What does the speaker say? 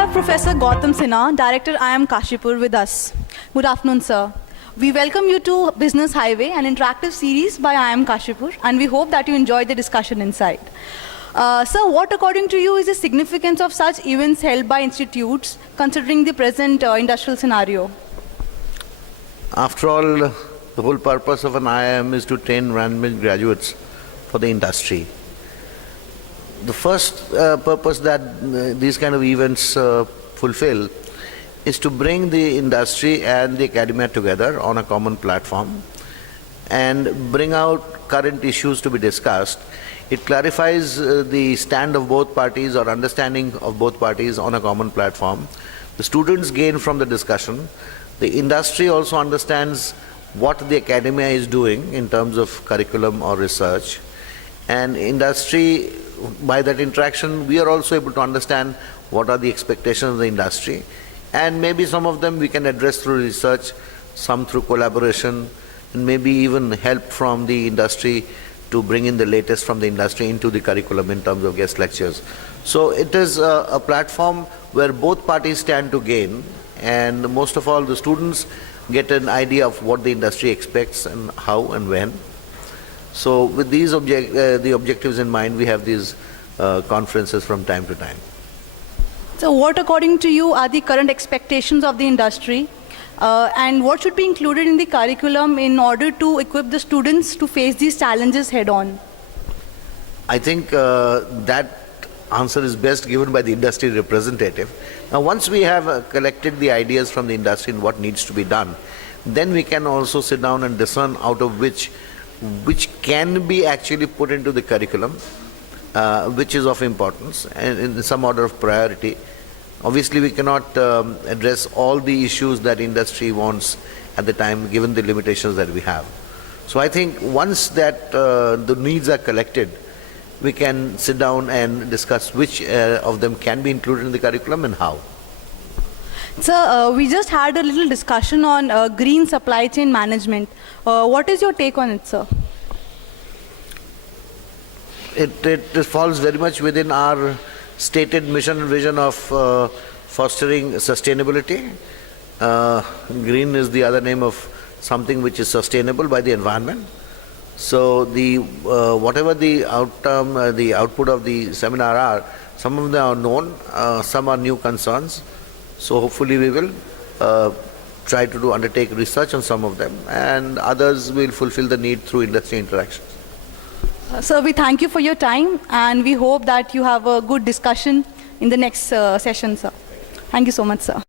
have Professor Gautam Sinha, Director IIM Kashipur with us. Good afternoon, sir. We welcome you to Business Highway, an interactive series by IIM Kashipur, and we hope that you enjoy the discussion inside. Sir, what according to you is the significance of such events held by institutes considering the present industrial scenario? After all, the whole purpose of an IIM is to train management graduates for the industry. The first purpose that these kind of events fulfill is to bring the industry and the academia together on a common platform and bring out current issues to be discussed. It clarifies the stand of both parties or understanding of both parties on a common platform. The students gain from the discussion. The industry also understands what the academia is doing in terms of curriculum or research. And industry, by that interaction, we are also able to understand what are the expectations of the industry. And maybe some of them we can address through research, some through collaboration, and maybe even help from the industry to bring in the latest from the industry into the curriculum in terms of guest lectures. So it is a platform where both parties stand to gain, and most of all the students get an idea of what the industry expects and how and when. So with these the objectives in mind, we have these conferences from time to time. So what according to you are the current expectations of the industry and what should be included in the curriculum in order to equip the students to face these challenges head on? I think that answer is best given by the industry representative. Now once we have collected the ideas from the industry and what needs to be done, then we can also sit down and discern out of which can be actually put into the curriculum, which is of importance and in some order of priority. Obviously we cannot address all the issues that industry wants at the time given the limitations that we have. So I think once that the needs are collected, we can sit down and discuss which of them can be included in the curriculum and how. Sir, we just had a little discussion on green supply chain management. What is your take on it, sir? It falls very much within our stated mission and vision of fostering sustainability. Green is the other name of something which is sustainable by the environment. So the whatever the outcome, the output of the seminar are, some of them are known, some are new concerns. So hopefully we will try to undertake research on some of them, and others will fulfill the need through industry interactions. Sir, we thank you for your time and we hope that you have a good discussion in the next session, sir. Thank you so much, sir.